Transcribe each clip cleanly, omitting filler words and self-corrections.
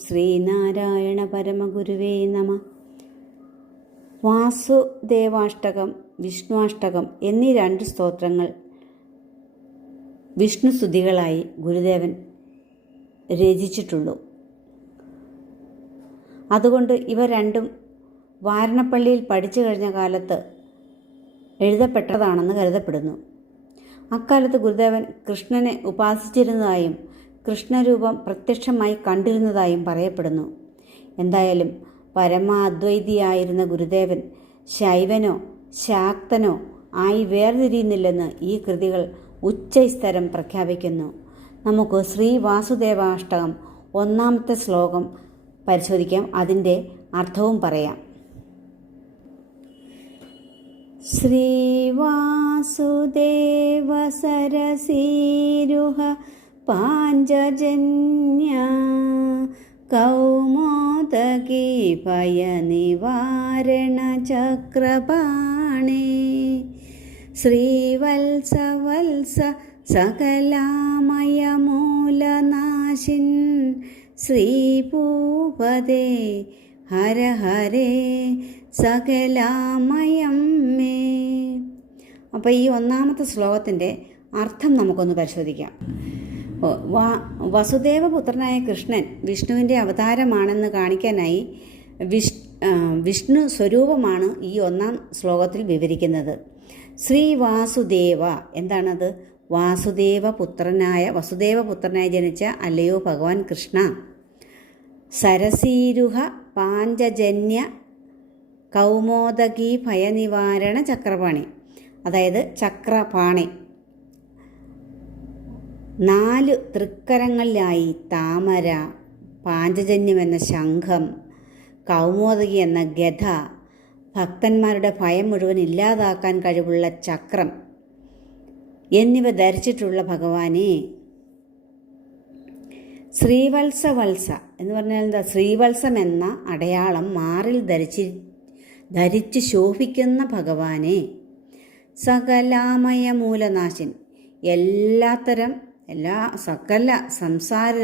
ശ്രീനാരായണ പരമഗുരുവേ നമഃ. വാസുദേവാഷ്ടകം, വിഷ്ണുവാഷ്ടകം എന്നീ രണ്ട് സ്തോത്രങ്ങൾ വിഷ്ണുസ്തുതികളായി ഗുരുദേവൻ രചിച്ചിട്ടുള്ളൂ. അതുകൊണ്ട് ഇവ രണ്ടും വാരണപ്പള്ളിയിൽ പഠിച്ചു കഴിഞ്ഞ കാലത്ത് എഴുതപ്പെട്ടതാണെന്ന് കരുതപ്പെടുന്നു. അക്കാലത്ത് ഗുരുദേവൻ കൃഷ്ണനെ ഉപാസിച്ചിരുന്നതായും കൃഷ്ണരൂപം പ്രത്യക്ഷമായി കണ്ടിരുന്നതായും പറയപ്പെടുന്നു. എന്തായാലും പരമാദ്വൈതിയായിരുന്ന ഗുരുദേവൻ ശൈവനോ ശാക്തനോ ആയി വേർതിരിയുന്നില്ലെന്ന് ഈ കൃതികൾ ഉച്ചസ്ഥരം പ്രഖ്യാപിക്കുന്നു. നമുക്ക് ശ്രീ വാസുദേവാഷ്ടകം ഒന്നാമത്തെ ശ്ലോകം പരിശോധിക്കാം. അതിൻ്റെ അർത്ഥവും പറയാം. ശ്രീവാസുദേവ സരസീരുഹ പാഞ്ചജന്യ കൗമോദകീ ഭയനിവാരണ ചക്രപാണേ ശ്രീവത്സ വത്സ സകലാമയമൂലനാശിൻ ശ്രീഭൂപദേ ഹര ഹരേ സകലാമയം മേ. അപ്പോൾ ഈ ഒന്നാമത്തെ ശ്ലോകത്തിൻ്റെ അർത്ഥം നമുക്കൊന്ന് പരിശോധിക്കാം. വസുദേവപുത്രനായ കൃഷ്ണൻ വിഷ്ണുവിൻ്റെ അവതാരമാണെന്ന് കാണിക്കാനായി വിഷ്ണു സ്വരൂപമാണ് ഈ ഒന്നാം ശ്ലോകത്തിൽ വിവരിക്കുന്നത്. ശ്രീ വാസുദേവ എന്താണത്? വസുദേവപുത്രനായി ജനിച്ച അല്ലയോ ഭഗവാൻ കൃഷ്ണ. സരസീരുഹ പാഞ്ചജന്യ കൗമോദകീ ഭയനിവാരണ ചക്രപാണി, അതായത് ചക്രപാണി. 4 തൃക്കരങ്ങളിലായി താമര, പാഞ്ചജന്യം എന്ന ശംഖം, കൗമോദകി എന്ന ഗദ, ഭക്തന്മാരുടെ ഭയം മുഴുവൻ ഇല്ലാതാക്കാൻ കഴിവുള്ള ചക്രം എന്നിവ ധരിച്ചിട്ടുള്ള ഭഗവാനെ. ശ്രീവത്സ എന്ന് പറഞ്ഞാൽ എന്താ? ശ്രീവത്സം എന്ന അടയാളം മാറിൽ ധരിച്ച് ശോഭിക്കുന്ന ഭഗവാനെ. സകലാമയ മൂലനാശിൻ, സകല സംസാര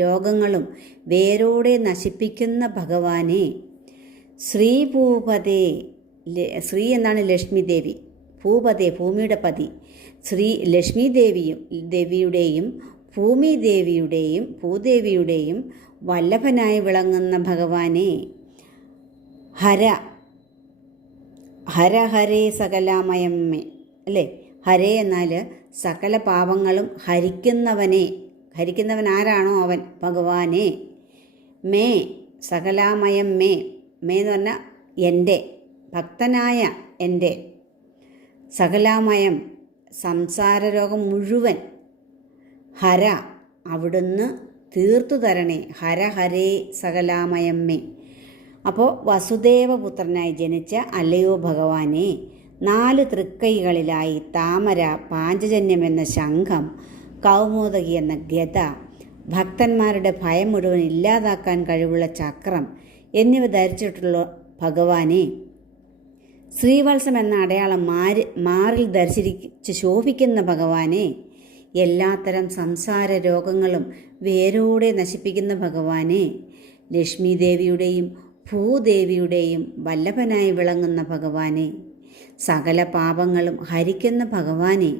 രോഗങ്ങളും വേരോടെ നശിപ്പിക്കുന്ന ഭഗവാനെ. ശ്രീഭൂപതേ, ശ്രീ എന്നാണ് ലക്ഷ്മി ദേവി, ഭൂപതേ ഭൂമിയുടെ പതി. ശ്രീ ലക്ഷ്മി ദേവിയുടെയും ഭൂദേവിയുടെയും വല്ലഭനായി വിളങ്ങുന്ന ഭഗവാനെ. ഹര ഹരേ സകലാമയമ്മേ, അല്ലേ? ഹരേ എന്നാൽ സകല പാപങ്ങളും ഹരിക്കുന്നവൻ ആരാണോ അവൻ ഭഗവാനെ. മേ സകലാമയം മേ എന്ന് പറഞ്ഞാൽ എൻ്റെ, ഭക്തനായ എൻ്റെ. സകലാമയം സംസാരരോഗം മുഴുവൻ. ഹര അവിടുന്ന് തീർത്തു തരണേ. ഹരേ സകലാമയം മേ. അപ്പോൾ വസുദേവപുത്രനായി ജനിച്ച അല്ലയോ ഭഗവാനെ, 4 തൃക്കൈകളിലായി താമര, പാഞ്ചജന്യം എന്ന ശംഖം, കൗമോദകി എന്ന ഗദ, ഭക്തന്മാരുടെ ഭയം മുഴുവൻ ഇല്ലാതാക്കാൻ കഴിവുള്ള ചക്രം എന്നിവ ധരിച്ചിട്ടുള്ള ഭഗവാനെ. ശ്രീവത്സം എന്ന അടയാളം മാറിൽ ധരിച്ചിരിച്ച് ശോഭിക്കുന്ന ഭഗവാനെ. എല്ലാത്തരം സംസാര രോഗങ്ങളും വേരോടെ നശിപ്പിക്കുന്ന ഭഗവാനെ. ലക്ഷ്മി ദേവിയുടെയും ഭൂദേവിയുടെയും വല്ലഭനായി വിളങ്ങുന്ന ഭഗവാനെ. സകല പാപങ്ങളും ഹരിക്കുന്ന ഭഗവാനെ.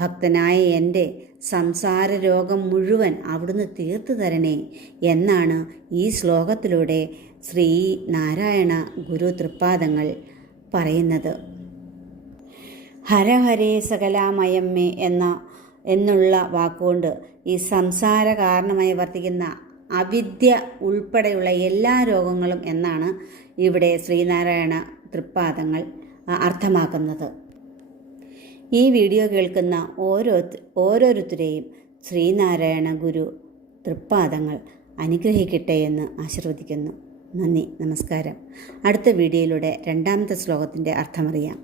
ഭക്തനായ എൻ്റെ സംസാര രോഗം മുഴുവൻ അവിടുന്ന് തീർത്തു തരണേ എന്നാണ് ഈ ശ്ലോകത്തിലൂടെ ശ്രീ നാരായണ ഗുരു തൃപ്പാദങ്ങൾ പറയുന്നത്. ഹരേ സകലാമയമ്മേ എന്നുള്ള വാക്കുകൊണ്ട് ഈ സംസാര കാരണമായി വർത്തിക്കുന്ന അവിദ്യ ഉൾപ്പെടെയുള്ള എല്ലാ രോഗങ്ങളും എന്നാണ് ഇവിടെ ശ്രീനാരായണ തൃപ്പാദങ്ങൾ അർത്ഥമാക്കുന്നത്. ഈ വീഡിയോ കേൾക്കുന്ന ഓരോരുത്തരെയും ശ്രീനാരായണ ഗുരു തൃപ്പാദങ്ങൾ അനുഗ്രഹിക്കട്ടെ എന്ന് ആശീർവദിക്കുന്നു. നന്ദി, നമസ്കാരം. അടുത്ത വീഡിയോയിലൂടെ 2ാമത്തെ ശ്ലോകത്തിൻ്റെ അർത്ഥമറിയാം.